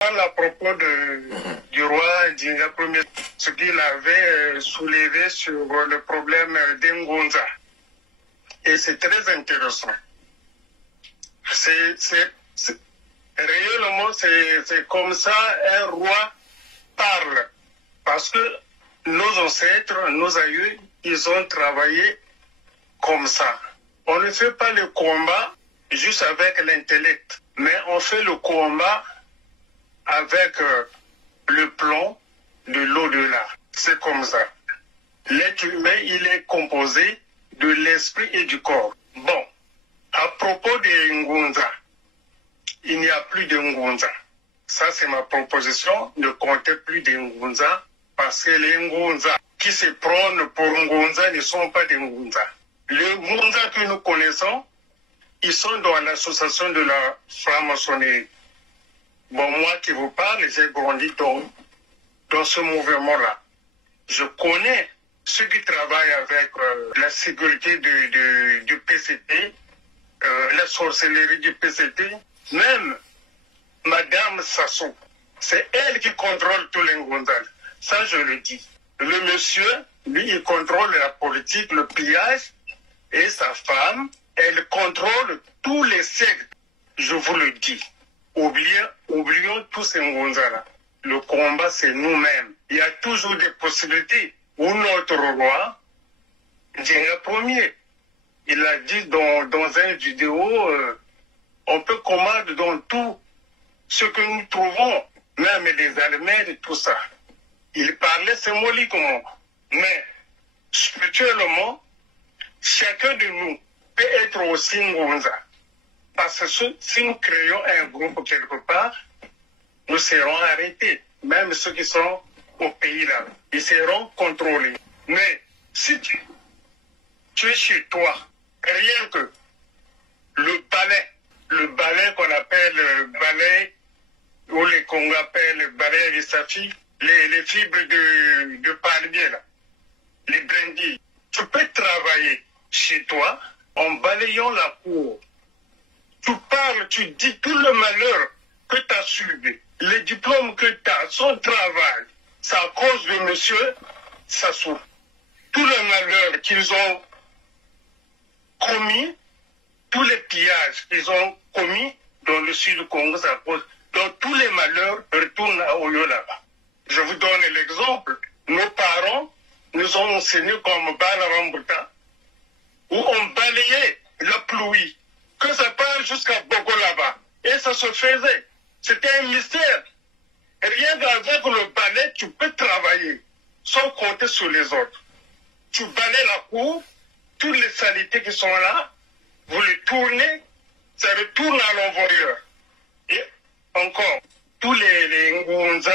À propos du roi Dinga Ier, ce qu'il avait soulevé sur le problème d'Ngonza. Et c'est très intéressant. Réellement, c'est comme ça un roi parle. Parce que nos ancêtres, nos aïeux, ils ont travaillé comme ça. On ne fait pas le combat juste avec l'intellect, mais on fait le combat avec le plan de l'au-delà. C'est comme ça. L'être humain, il est composé de l'esprit et du corps. Bon, à propos de Ngunza, il n'y a plus de Ngunza. Ça, c'est ma proposition. Ne comptez plus de Ngunza parce que les Ngunza qui se prônent pour Ngunza ne sont pas des Ngunza. Les Ngunza que nous connaissons, ils sont dans l'association de la franc-maçonnerie. Bon, moi qui vous parle, j'ai grandi dans ce mouvement-là. Je connais ceux qui travaillent avec la sécurité du PCT, la sorcellerie du PCT, même Madame Sassou. C'est elle qui contrôle tous les Ngonzal. Ça, je le dis. Le monsieur, lui, il contrôle la politique, le pillage, et sa femme, elle contrôle tous les sectes. Je vous le dis. Oublions tous ces Ngonzala. Le combat, c'est nous-mêmes. Il y a toujours des possibilités où notre roi, Dinga Ier, il a dit dans une vidéo, on peut commander dans tout ce que nous trouvons, même les Allemands et tout ça. Il parlait symboliquement. Mais spirituellement, chacun de nous peut être aussi Ngonza. Parce que si nous créons un groupe quelque part, nous serons arrêtés. Même ceux qui sont au pays là, ils seront contrôlés. Mais si tu es chez toi, rien que le balai qu'on appelle le balai, ou les Congos appellent le balai des safis, les fibres de palmier là, les brindilles, tu peux travailler chez toi en balayant la cour. Tu parles, tu dis tout le malheur que tu as subi, les diplômes que tu as, son travail, c'est à cause de monsieur Sassou. Tout le malheur qu'ils ont commis, tous les pillages qu'ils ont commis dans le sud du Congo, c'est à cause. Donc tous les malheurs retournent à Oyo là-bas. Je vous donne l'exemple. Nos parents nous ont enseigné comme Balarambuta, où on balayait la pluie, que ça part jusqu'à Bogo là-bas. Et ça se faisait. C'était un mystère. Rien qu'avec le balai, tu peux travailler sans compter sur les autres. Tu balais la cour, toutes les saletés qui sont là, vous les tournez, ça retourne à l'envoyeur. Et encore, tous les Ngunza,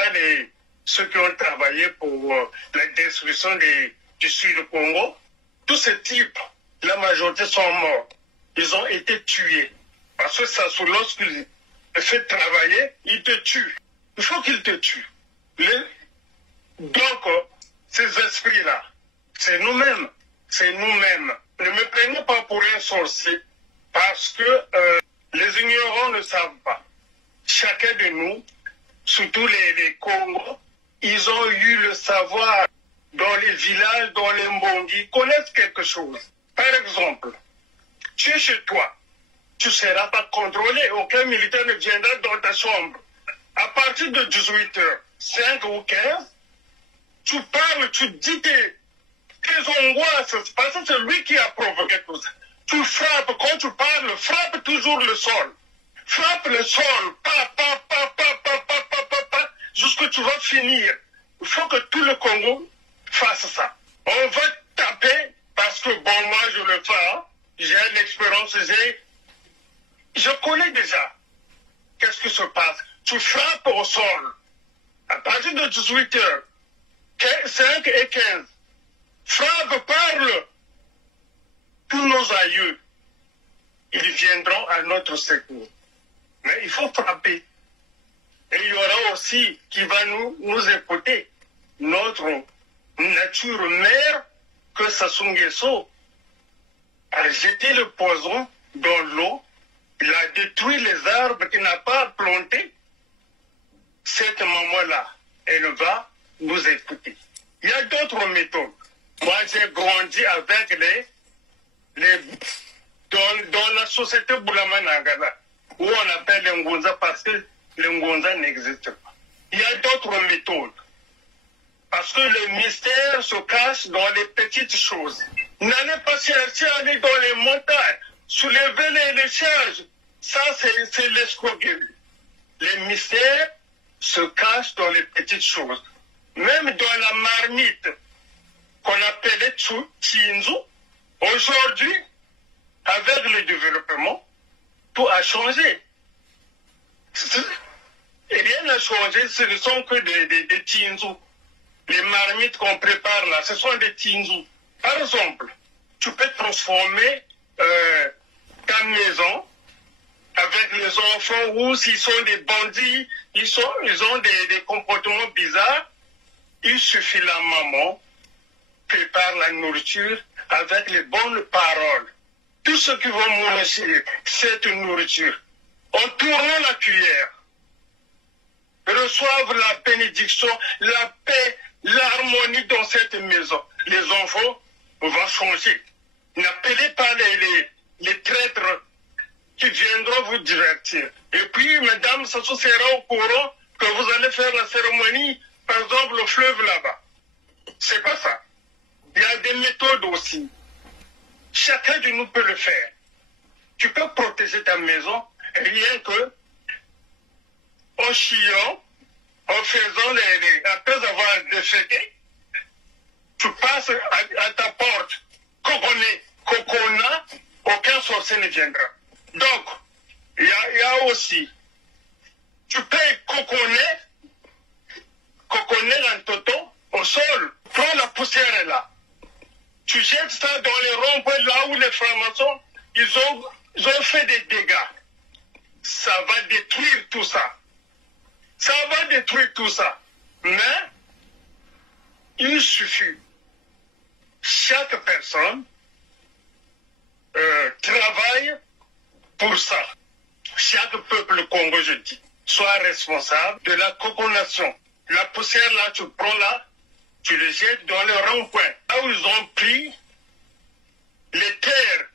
ceux qui ont travaillé pour la destruction du sud du Congo, tous ces types, la majorité sont morts. Ils ont été tués. Parce que ça, lorsqu'il fait travailler, il te tue. Il faut qu'il te tue. Donc, ces esprits-là, c'est nous-mêmes. C'est nous-mêmes. Ne me prenez pas pour un sorcier, parce que les ignorants ne savent pas. Chacun de nous, surtout les Congos, ils ont eu le savoir dans les villages, dans les mbongi, ils connaissent quelque chose. Par exemple, tu es chez toi, tu ne seras pas contrôlé, aucun militaire ne viendra dans ta chambre. À partir de 18h, 5 ou 15, tu parles, tu dis tes angoisses, parce que c'est lui qui a provoqué tout ça. Tu frappes, quand tu parles, frappe toujours le sol. Frappe le sol, jusqu'à tu vas finir. Il faut que tout le Congo fasse ça. On va taper, parce que bon, moi je le fais, hein. J'ai une expérience, je connais déjà. Qu'est-ce qui se passe? Tu frappes au sol. À partir de 18h, 5 et 15, frappe, parle. Tous nos aïeux, ils viendront à notre secours. Mais il faut frapper. Et il y aura aussi qui va nous écouter. Notre nature mère, que Sassou Nguesso a jeté le poison dans l'eau. Il a détruit les arbres qu'il n'a pas plantés. cette maman-là, elle va nous écouter. Il y a d'autres méthodes. Moi, j'ai grandi avec dans la société Boulamanangana, où on appelle les Ngonza parce que les Ngonza n'existent pas. Il y a d'autres méthodes. Parce que le mystère se cache dans les petites choses. N'allez pas chercher à aller dans les montagnes, soulever les charges. Ça, c'est l'escroquerie. Les mystères se cachent dans les petites choses. Même dans la marmite qu'on appelait Chinzu, aujourd'hui, avec le développement, tout a changé. Et rien n'a changé, ce ne sont que des Chinzu. Les marmites qu'on prépare là, ce sont des Chinzu. Par exemple, tu peux transformer ta maison avec les enfants ou s'ils sont des bandits, ils ont des comportements bizarres. Il suffit la maman prépare la nourriture avec les bonnes paroles. Tous ceux qui vont manger cette nourriture, en tournant la cuillère, reçoivent la bénédiction, la paix, l'harmonie dans cette maison. Les enfants vont changer. N'appelez pas les traîtres qui viendront vous divertir. Et puis, mesdames, ça sera au courant que vous allez faire la cérémonie, par exemple, au fleuve là-bas. C'est pas ça. Il y a des méthodes aussi. Chacun de nous peut le faire. Tu peux protéger ta maison rien que en chiant, en faisant après avoir déféqué, tu passes à ta porte, cocona, aucun sorcier ne viendra. Donc, il y a aussi, tu peux coconner l'antoton au sol, prends la poussière là. Tu jettes ça dans les ronds-points là où les francs-maçons, ils ont fait des dégâts. Ça va détruire tout ça. Ça va détruire tout ça. Mais, il suffit, chaque personne travaille pour ça. Chaque peuple congo, je dis, soit responsable de la coconnation. La poussière là, tu prends là, tu les jettes dans les ronds-points. Là où ils ont pris les terres,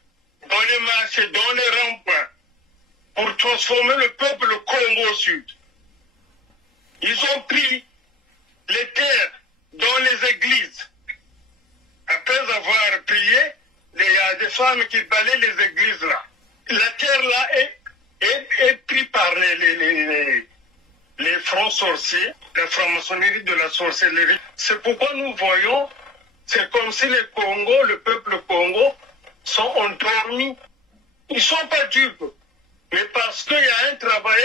dans les marchés, dans les ronds-points, pour transformer le peuple Congo au sud. Ils ont pris les terres dans les églises. Après avoir prié, il y a des femmes qui balaient les églises là. La terre là est prise par les francs sorciers, la franc-maçonnerie de la sorcellerie. C'est pourquoi nous voyons, c'est comme si les Congo, le peuple Congo, sont endormis. Ils ne sont pas dupes. Mais parce qu'il y a un travail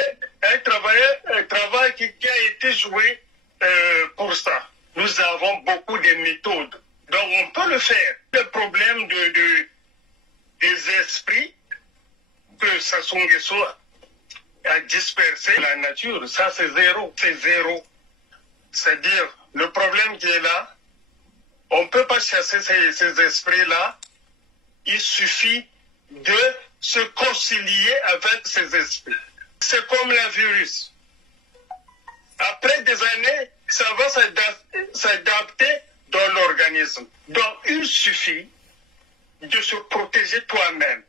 qui a été joué pour ça. Nous avons beaucoup de méthodes. Donc on peut le faire. Le problème des esprits que Sassou Nguesso a dispersé la nature, ça c'est zéro. C'est zéro. C'est-à-dire, le problème qui est là, on ne peut pas chasser ces esprits-là. Il suffit de se concilier avec ces esprits. C'est comme la virus. Après des années, ça va s'adapter dans l'organisme. Donc, il suffit de se protéger toi-même.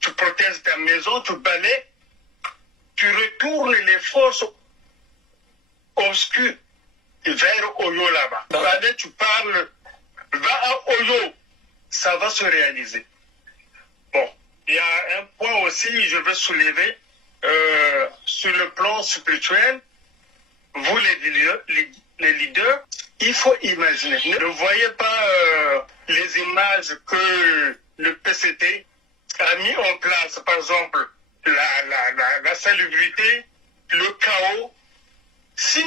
Tu protèges ta maison, tu balais, tu retournes les forces obscures vers Oyo là-bas. Allez, tu parles, va à Oyo, ça va se réaliser. Bon, il y a un point aussi, je veux soulever, sur le plan spirituel, vous les leaders, il faut imaginer. Ne voyez pas les images que le PCT a mis en place, par exemple, la salubrité, le chaos. Si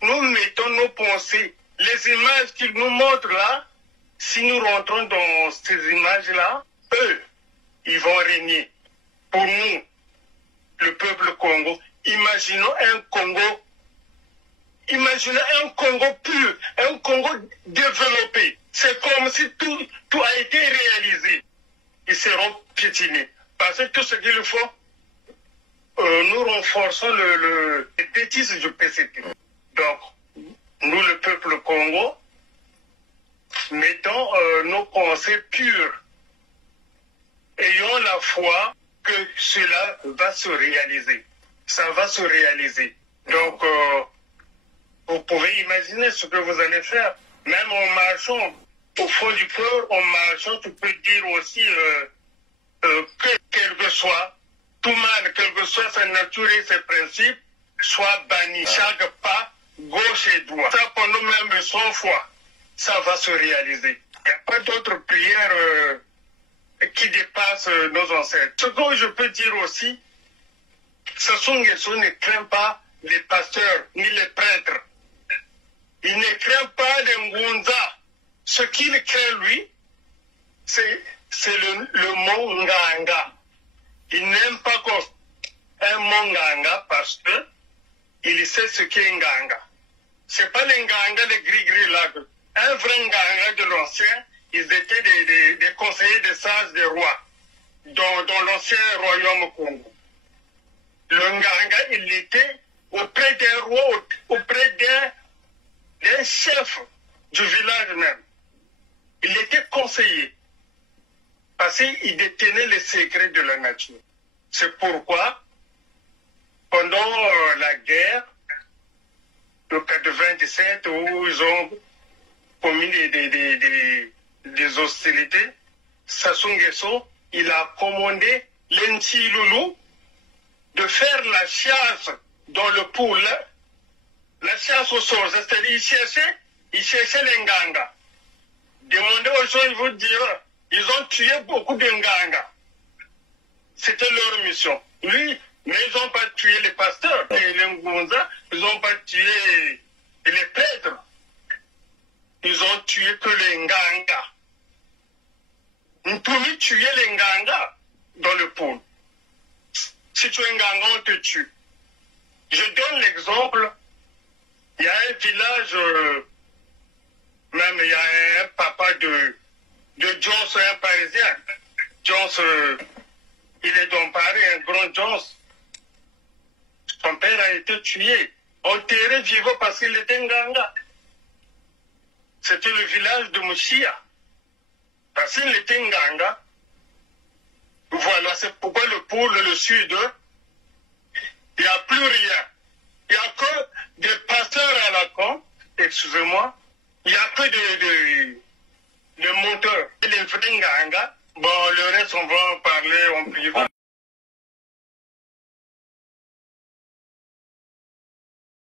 nous mettons nos pensées, les images qu'ils nous montrent là, si nous rentrons dans ces images-là, eux, ils vont régner. Pour nous, le peuple Congo, imaginons un Congo pur, un Congo développé. C'est comme si tout a été réalisé. Ils seront piétinés. Parce que tout ce qu'il faut, nous renforçons les bêtises du PCP. Donc, nous, le peuple Congo, mettons nos pensées pures. Ayons la foi que cela va se réaliser. Ça va se réaliser. Donc, vous pouvez imaginer ce que vous allez faire. Même en marchant au fond du cœur, en marchant, tu peux dire aussi que quel que soit, tout mal, quel que soit sa nature et ses principes, soit banni. Chaque pas, gauche et droite. Ça pendant même 100 fois, ça va se réaliser. Il n'y a pas d'autre prière qui dépasse nos ancêtres. Ce que je peux dire aussi, Sassou Nguesso ne craint pas les pasteurs ni les prêtres. Il ne craint pas les Ngunza. Ce qu'il craint, lui, c'est le mot Nganga. Il n'aime pas un mot Nganga parce que il sait ce qu'est Nganga. C'est pas les Nganga, les gris-gris là. Un vrai Nganga de l'ancien, ils étaient des conseillers des sages des rois dans l'ancien royaume Congo. Le Nganga, il était auprès d'un roi, auprès d'un chef du village même. Il était conseiller parce qu'il détenait les secrets de la nature. C'est pourquoi, pendant la guerre de 97, où ils ont commis des hostilités, Sassou Nguesso, il a commandé l'Enti Loulou de faire la chasse dans le pool, la chasse aux sorts. C'est-à-dire, il cherchait les Nganga. Demandez aux gens, ils vous diront, ils ont tué beaucoup de Nganga. C'était leur mission. Lui, mais ils n'ont pas tué les pasteurs, les Ngunza, ils n'ont pas tué les prêtres. Ils ont tué que les Nganga. Nous pouvons tuer les Nganga dans le pôle. Si tu es Nganga, on te tue. Je donne l'exemple. Il y a un village, même il y a un papa de Jones, un Parisien. Jones, il est dans Paris, un grand Jones. Son père a été tué, enterré vivant parce qu'il était Nganga. C'était le village de Mouchia. Parce qu'il était Nganga. Voilà, c'est pourquoi le pôle, le sud, il n'y a plus rien. Il n'y a que des pasteurs à la con, excusez-moi. Il n'y a que des monteurs. Et les vrais Nganga, bon, le reste, on va en parler en privé.